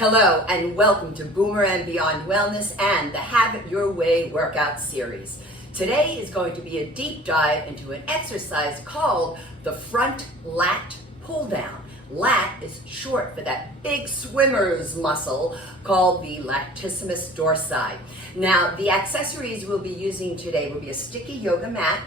Hello and welcome to Boomer and Beyond Wellness and the Have It Your Way workout series. Today is going to be a deep dive into an exercise called the Front Lat Pulldown. Lat is short for that big swimmer's muscle called the latissimus dorsi. Now, the accessories we'll be using today will be a sticky yoga mat.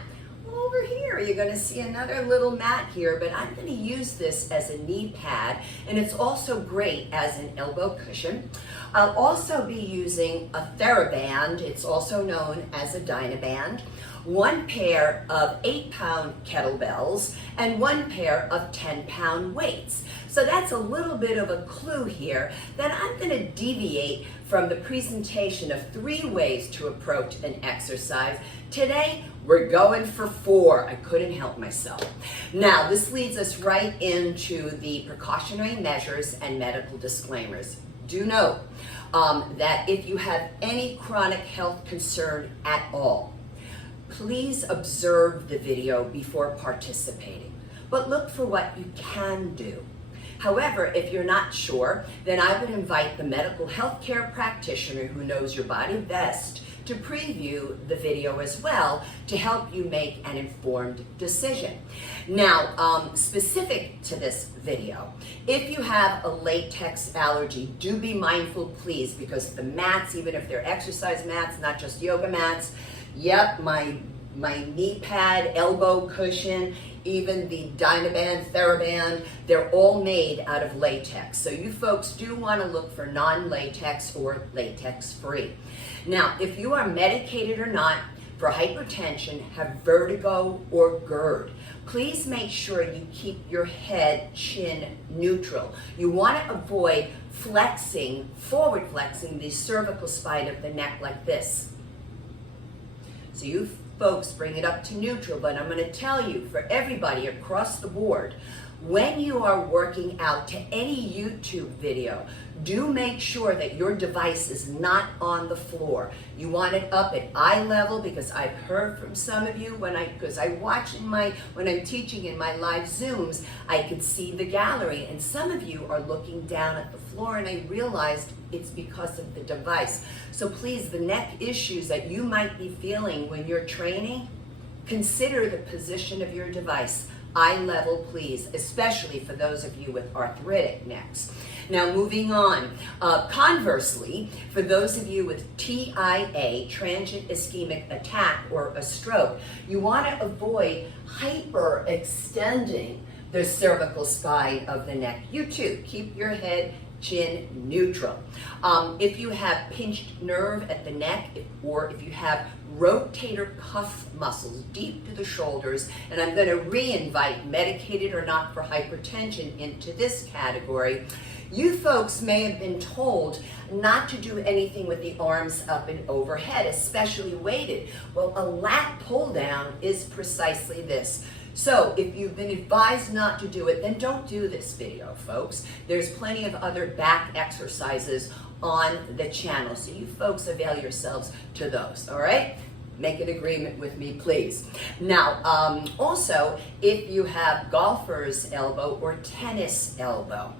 Over here, you're going to see another little mat here, but I'm going to use this as a knee pad, and it's also great as an elbow cushion. I'll also be using a TheraBand, it's also known as a Dynaband, one pair of 8-pound kettlebells, and one pair of 10-pound weights. So that's a little bit of a clue here that I'm going to deviate from the presentation of 3 ways to approach an exercise. Today, we're going for 4. I couldn't help myself. Now, this leads us right into the precautionary measures and medical disclaimers. Do note that if you have any chronic health concern at all, please observe the video before participating, but look for what you can do. However, if you're not sure, then I would invite the medical healthcare practitioner who knows your body best to preview the video as well to help you make an informed decision. Now, specific to this video, if you have a latex allergy, do be mindful, please, because the mats, even if they're exercise mats, not just yoga mats, yep, my knee pad, elbow cushion, even the Dynaband, TheraBand, they're all made out of latex. So you folks do want to look for non-latex or latex-free. Now, if you are medicated or not for hypertension, have vertigo or GERD, please make sure you keep your head chin neutral. You want to avoid flexing, forward flexing the cervical spine of the neck like this. So you folks bring it up to neutral, but I'm going to tell you, for everybody across the board, when you are working out to any YouTube video, do make sure that your device is not on the floor. You want it up at eye level, because I've heard from some of you because I watch when I'm teaching in my live Zooms, I could see the gallery, and some of you are looking down at the floor, and I realized it's because of the device. So please, the neck issues that you might be feeling when you're training, consider the position of your device. Eye level, please, especially for those of you with arthritic necks. Now, moving on. Conversely, for those of you with TIA, transient ischemic attack, or a stroke, you want to avoid hyperextending the cervical spine of the neck. You too, keep your head chin neutral. If you have pinched nerve at the neck, or if you have rotator cuff muscles deep to the shoulders, and I'm going to re-invite medicated or not for hypertension into this category, you folks may have been told not to do anything with the arms up and overhead, especially weighted. Well, a lat pull down is precisely this. So if you've been advised not to do it, then don't do this video, folks. There's plenty of other back exercises on the channel, so you folks avail yourselves to those, all right? Make an agreement with me, please. Now, also, if you have golfer's elbow or tennis elbow,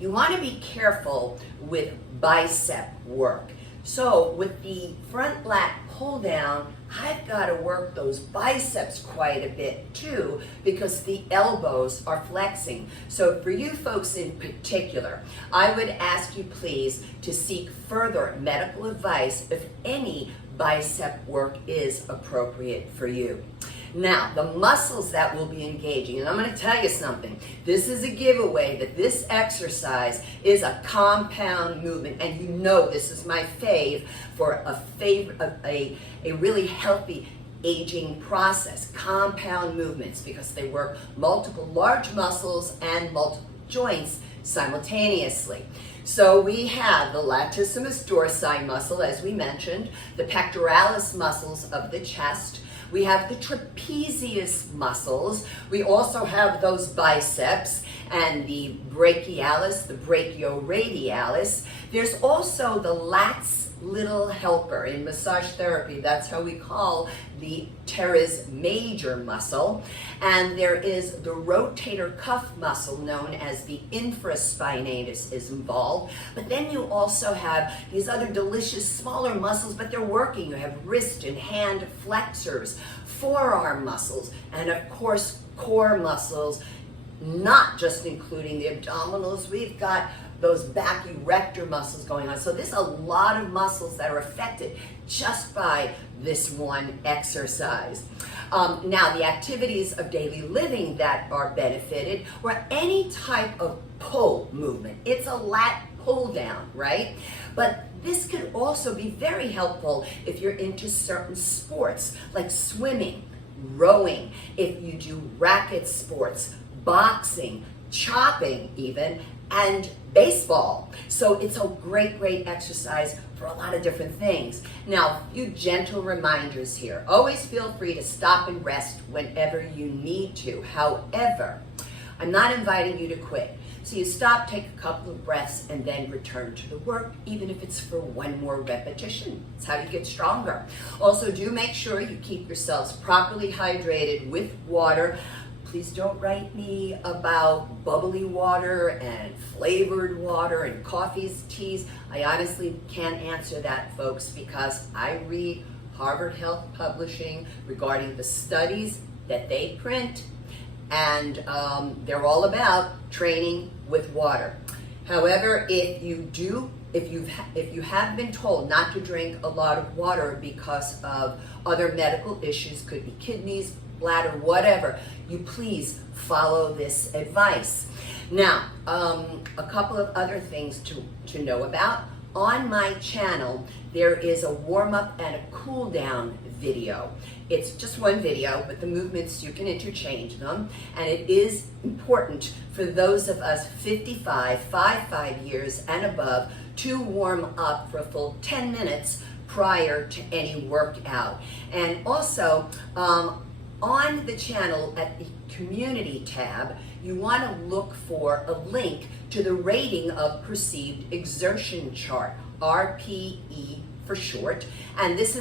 you want to be careful with bicep work. So with the front lat pull down, I've got to work those biceps quite a bit too, because the elbows are flexing. So for you folks in particular, I would ask you please to seek further medical advice if any bicep work is appropriate for you. Now, the muscles that we'll be engaging, and I'm going to tell you something. This is a giveaway that this exercise is a compound movement, and you know this is my fave for a really healthy aging process. Compound movements, because they work multiple large muscles and multiple joints simultaneously. So we have the latissimus dorsi muscle, as we mentioned, the pectoralis muscles of the chest. We have the trapezius muscles. We also have those biceps, and the brachialis, the brachioradialis. There's also the lats little helper in massage therapy. That's how we call the teres major muscle. And there is the rotator cuff muscle known as the infraspinatus is involved. But then you also have these other delicious smaller muscles, but they're working. You have wrist and hand flexors, forearm muscles, and of course core muscles, not just including the abdominals. We've got those back erector muscles going on. So there's a lot of muscles that are affected just by this one exercise. Now, the activities of daily living that are benefited were any type of pull movement. It's a lat pull down, right? But this can also be very helpful if you're into certain sports like swimming, rowing, if you do racket sports, boxing, chopping even, and baseball. So it's a great exercise for a lot of different things. Now, a few gentle reminders here. Always feel free to stop and rest whenever you need to. However, I'm not inviting you to quit. So you stop, take a couple of breaths, and then return to the work, even if it's for one more repetition. It's how you get stronger. Also, do make sure you keep yourselves properly hydrated with water. Please don't write me about bubbly water and flavored water and coffees, teas. I honestly can't answer that, folks, because I read Harvard Health Publishing regarding the studies that they print, and they're all about training with water. However, if you have been told not to drink a lot of water because of other medical issues, could be kidneys, bladder, whatever, you please follow this advice. Now, a couple of other things to know about. On my channel, there is a warm-up and a cool-down video. It's just one video, but the movements, you can interchange them. And it is important for those of us 55 years and above to warm up for a full 10 minutes prior to any workout. And also, on the channel at the community tab, you want to look for a link to the Rating of Perceived Exertion chart, RPE for short. And this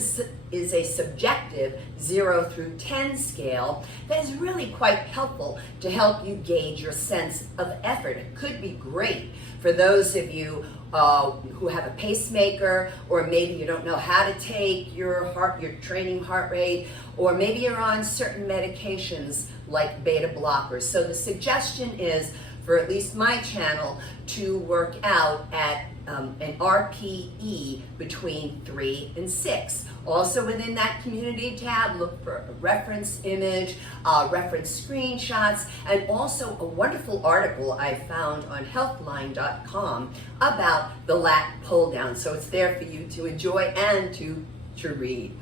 is a subjective 0 through 10 scale that is really quite helpful to help you gauge your sense of effort. It could be great for those of you who have a pacemaker, or maybe you don't know how to take your training heart rate, or maybe you're on certain medications like beta blockers. So the suggestion is, for at least my channel, to work out at an RPE between 3 and 6. Also within that community tab, look for a reference image, reference screenshots, and also a wonderful article I found on Healthline.com about the lat pull down. So it's there for you to enjoy and to read.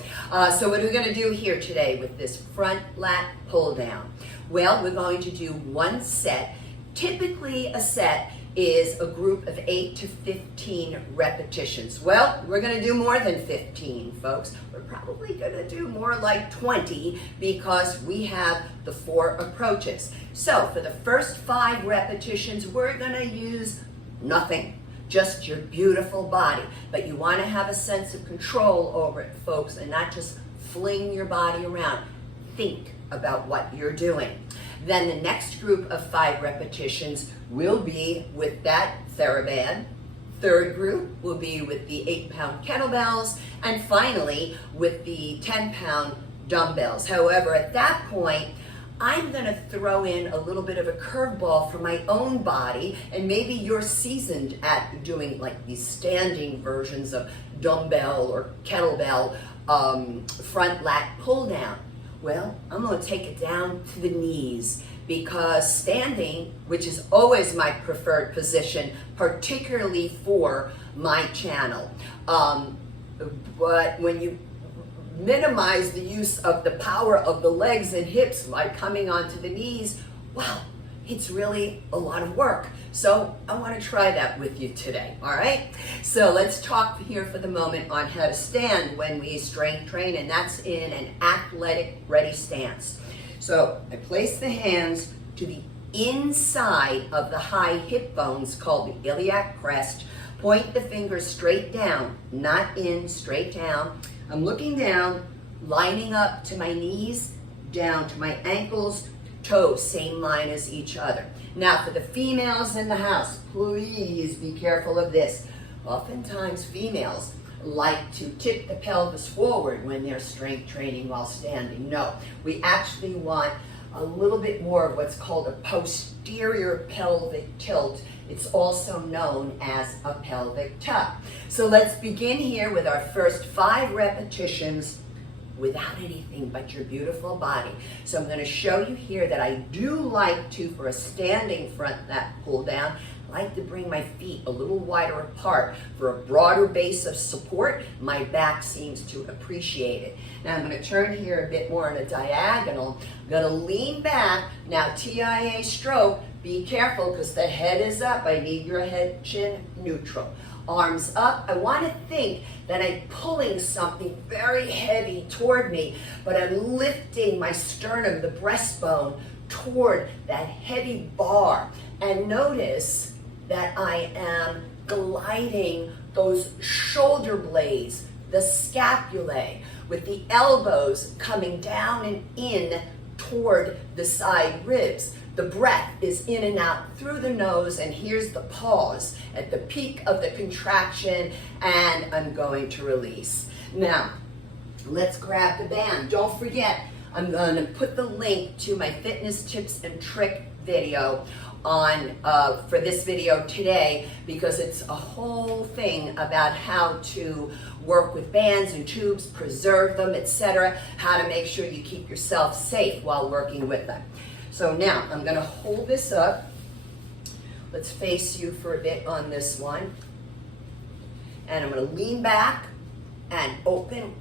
So what are we going to do here today with this front lat pull down? Well, we're going to do one set. Typically a set is a group of 8 to 15 repetitions. Well, we're going to do more than 15, folks. We're probably going to do more like 20 because we have the 4 approaches. So for the first 5 repetitions, we're going to use nothing, just your beautiful body. But you want to have a sense of control over it, folks, and not just fling your body around. Think about what you're doing. Then the next group of 5 repetitions will be with that TheraBand. Third group will be with the 8-pound kettlebells, and finally with the 10-pound dumbbells. However, at that point, I'm going to throw in a little bit of a curveball for my own body, and maybe you're seasoned at doing like these standing versions of dumbbell or kettlebell front lat pull down. Well, I'm going to take it down to the knees, because standing, which is always my preferred position, particularly for my channel, but when you minimize the use of the power of the legs and hips by coming onto the knees, wow, it's really a lot of work. So I want to try that with you today, all right? So let's talk here for the moment on how to stand when we strength train, and that's in an athletic ready stance. So I place the hands to the inside of the high hip bones called the iliac crest. Point the fingers straight down, not in, straight down. I'm looking down, lining up to my knees, down to my ankles, toes, same line as each other. Now for the females in the house, please be careful of this. Oftentimes females like to tip the pelvis forward when they're strength training while standing. No, we actually want a little bit more of what's called a posterior pelvic tilt. It's also known as a pelvic tuck. So let's begin here with our first 5 repetitions without anything but your beautiful body. So I'm going to show you here that I do like to, for a standing front lat pull down, I like to bring my feet a little wider apart for a broader base of support. My back seems to appreciate it. Now I'm going to turn here a bit more on a diagonal. I'm going to lean back. Now TIA stroke. Be careful because the head is up. I need your head chin neutral. Arms up. I want to think that I'm pulling something very heavy toward me, but I'm lifting my sternum, the breastbone, toward that heavy bar. And notice that I am gliding those shoulder blades, the scapulae, with the elbows coming down and in toward the side ribs. The breath is in and out through the nose, and here's the pause at the peak of the contraction, and I'm going to release. Now, let's grab the band. Don't forget, I'm going to put the link to my fitness tips and trick video on for this video today, because it's a whole thing about how to work with bands and tubes, preserve them, etc., how to make sure you keep yourself safe while working with them. So now I'm going to hold this up. Let's face you for a bit on this one. And I'm going to lean back and open.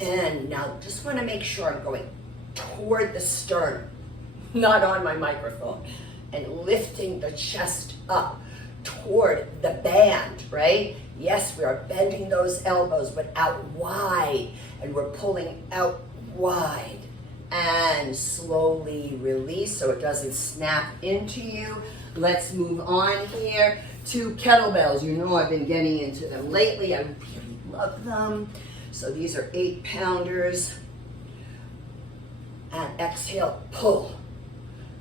And now just want to make sure I'm going toward the sternum, not on my microphone, and lifting the chest up toward the band, right? Yes, we are bending those elbows, but out wide, and we're pulling out wide. And slowly release so it doesn't snap into you. Let's move on here to kettlebells. You know I've been getting into them lately. I really love them. So these are 8-pounders. And exhale, pull.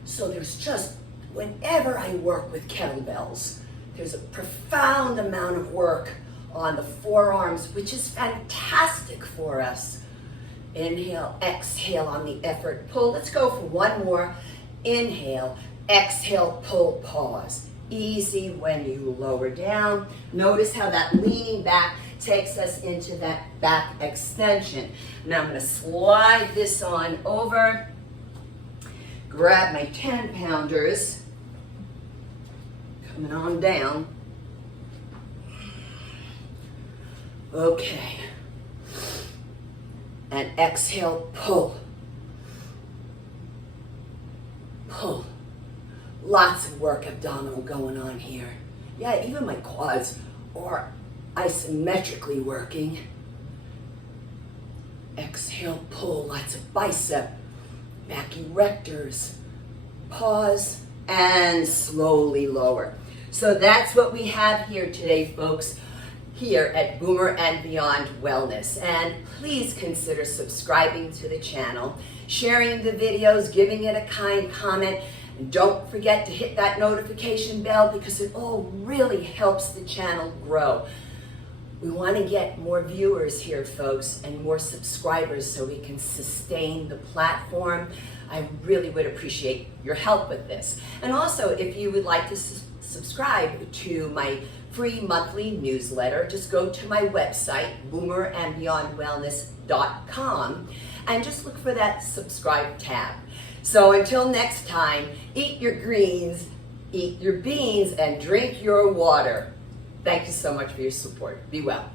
So there's just, whenever I work with kettlebells, there's a profound amount of work on the forearms, which is fantastic for us. Inhale, exhale on the effort, pull. Let's go for one more. Inhale, exhale, pull, pause. Easy when you lower down. Notice how that leaning back takes us into that back extension. Now I'm going to slide this on over. Grab my 10-pounders. Coming on down. Okay. And exhale, pull. Pull. Lots of work abdominal going on here. Yeah, even my quads are isometrically working. Exhale, pull. Lots of bicep, back erectors. Pause and slowly lower. So that's what we have here today, folks, here at Boomer and Beyond Wellness. And please consider subscribing to the channel, sharing the videos, giving it a kind comment, and don't forget to hit that notification bell because it all really helps the channel grow. We want to get more viewers here, folks, and more subscribers so we can sustain the platform. I really would appreciate your help with this. And also, if you would like to subscribe to my free monthly newsletter, just go to my website, boomerandbeyondwellness.com, and just look for that subscribe tab. So until next time, eat your greens, eat your beans, and drink your water. Thank you so much for your support. Be well.